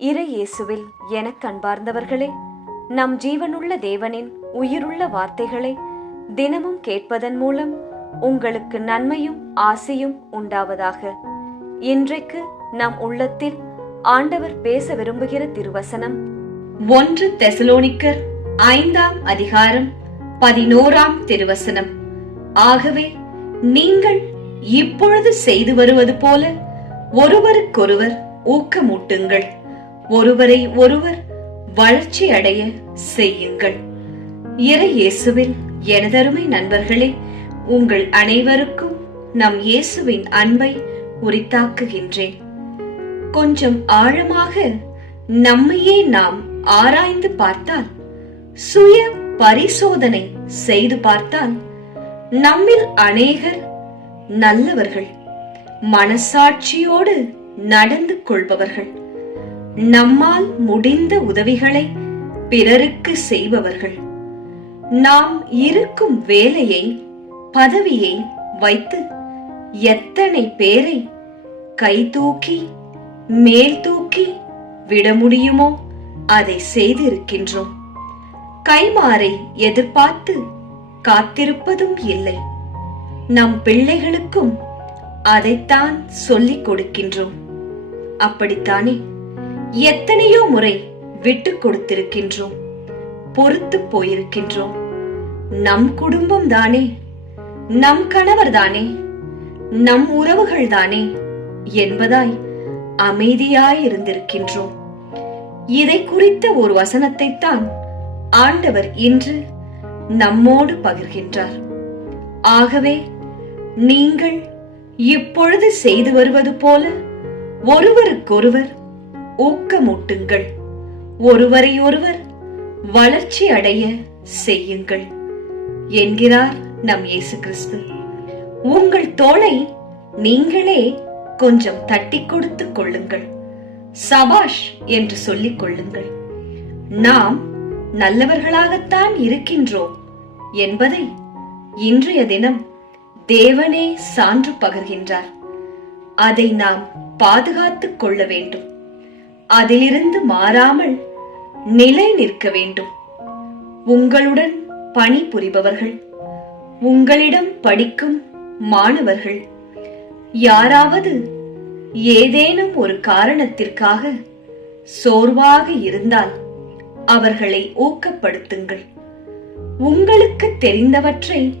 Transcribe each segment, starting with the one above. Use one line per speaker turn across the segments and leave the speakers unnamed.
இறை இயேசுவில் எனக் கண்பார்ந்தவர்களே நம் ஜீவனுள்ள தேவனின் உயிருள்ள வார்த்தைகளை தினமும் கேட்பதன் மூலம் உங்களுக்கு நன்மையும் ஆசையும் உண்டாவதாக. இன்றைக்கு நம் உள்ளத்தில் ஆண்டவர் பேச விரும்புகிற திருவசனம்
ஒன்று தெசலோனிக்கர் ஐந்தாம் அதிகாரம் பதினோராம் திருவசனம். ஆகவே நீங்கள் இப்பொழுது செய்து வருவது போல ஒருவருக்கொருவர் ஊக்கமூட்டுங்கள். ஒருவரை ஒருவர் வளர்ச்சி அடைய செய்யுங்கள். இறை இயேசுவில் எனதருமை நண்பர்களே உங்கள் அனைவருக்கும் நம் இயேசுவின் அன்பை உரித்தாக்குகின்றேன். கொஞ்சம் ஆழமாக நம்மையே நாம் ஆராய்ந்து பார்த்தால் சுய பரிசோதனை செய்து பார்த்தால் நம்மில் அநேகர் நல்லவர்கள் மனசாட்சியோடு நடந்து கொள்பவர்கள். நம்மால் முடிந்த உதவிகளை பிறருக்கு செய்பவர்கள். நாம் இருக்கும் வேலையை பதவியை வைத்து எத்தனை பேரை கை தூக்கி மேல் தூக்கி விட முடியுமோ அதை செய்திருக்கின்றோம். கைமாறை எதிர்பார்த்து காத்திருப்பதும் இல்லை. நம் பிள்ளைகளுக்கும் அதைத்தான் சொல்லிக் கொடுக்கின்றோம். அப்படித்தானே? எத்தனையோ முறை விட்டு கொடுத்திருக்கின்றோம் பொறுத்து போயிருக்கின்றோம். நம் குடும்பம் தானே நம் கணவர் தானே நம் உறவுகள் தானே என்பதாய் அமைதியாயிருந்திருக்கின்றோம் இதை குறித்த ஒரு வசனத்தை தான் ஆண்டவர் இன்று நம்மோடு பகிர்கின்றார். ஆகவே நீங்கள் இப்பொழுது செய்து வருவது போல ஒருவருக்கொருவர் ஊக்கமூட்டுங்கள். ஒருவரையொருவர் வளர்ச்சி அடைய செய்யுங்கள். என்கிறார் நம் இயேசு கிறிஸ்து. உங்கள் தோளை நீங்களே கொஞ்சம் தட்டி கொடுத்துக் கொள்ளுங்கள். சபாஷ் என்று சொல்லிக் கொள்ளுங்கள். நாம் நல்லவர்களாகத்தான் இருக்கின்றோம் என்பதை இன்றைய தினம் தேவனே சான்று பகர்கின்றார். அதை நாம் பாதுகாத்துக் கொள்ள வேண்டும். அதிலிருந்து மாறாமல் நிலை நிற்க வேண்டும். உங்களுடன் பணி புரிபவர்கள் உங்களிடம் படிக்கும் மாணவர்கள் யாராவது ஏதேனும் ஒரு காரணத்திற்காக சோர்வாக இருந்தால் அவர்களை ஊக்கப்படுத்துங்கள். உங்களுக்கு தெரிந்தவற்றை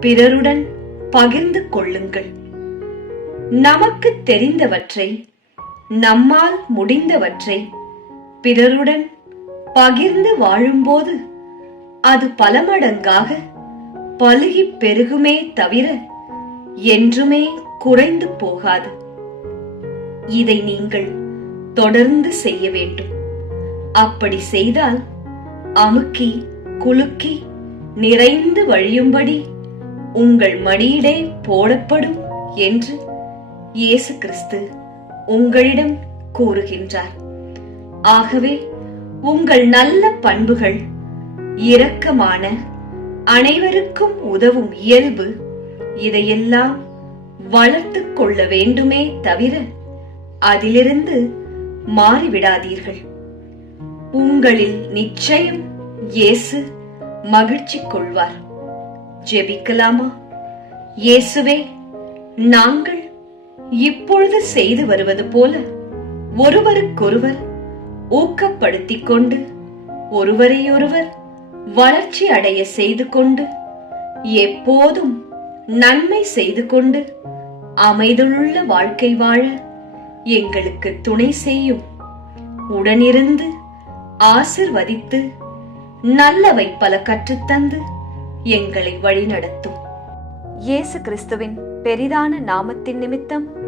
பிறருடன் பகிர்ந்து கொள்ளுங்கள். நமக்கு தெரிந்தவற்றை நம்மால் முடிந்தவற்றை பிறருடன் பகிர்ந்து வாழும்போது அது பல மடங்காக பழுகி பெருகுமே தவிர என்றுமே குறைந்து போகாது. இதை நீங்கள் தொடர்ந்து செய்ய வேண்டும். அப்படி செய்தால் அமுக்கி குலுக்கி நிறைந்து வழியும்படி உங்கள் மடியிலே போடப்படும் என்று இயேசு கிறிஸ்து உங்களிடம் கூறுகின்றார். ஆகவே உங்கள் நல்ல பண்புகள் இரக்கமான அனைவருக்கும் உதவும் இயல்பு இதையெல்லாம் வளர்த்துக் கொள்ள வேண்டுமே தவிர அதிலிருந்து மாறிவிடாதீர்கள். உங்களில் நிச்சயம் இயேசு மகிழ்ச்சி கொள்வார். ஜெபிக்கலாமா? இயேசுவே நாங்கள் இப்பொழுது செய்து வருவது போல ஒருவருக்கொருவர் ஊக்கப்படுத்திக் கொண்டு ஒருவரையொருவர் வளர்ச்சி அடைய செய்து கொண்டு எப்போதும் நன்மை செய்து கொண்டு அமைதலுள்ள வாழ்க்கை வாழ எங்களுக்கு துணை செய்யும். உடனிருந்து ஆசிர்வதித்து நல்லவை பல கற்றுத்தந்து எங்களை வழிநடத்தும்.
இயேசு கிறிஸ்துவின் பெரிதான நாமத்தின் நிமித்தம்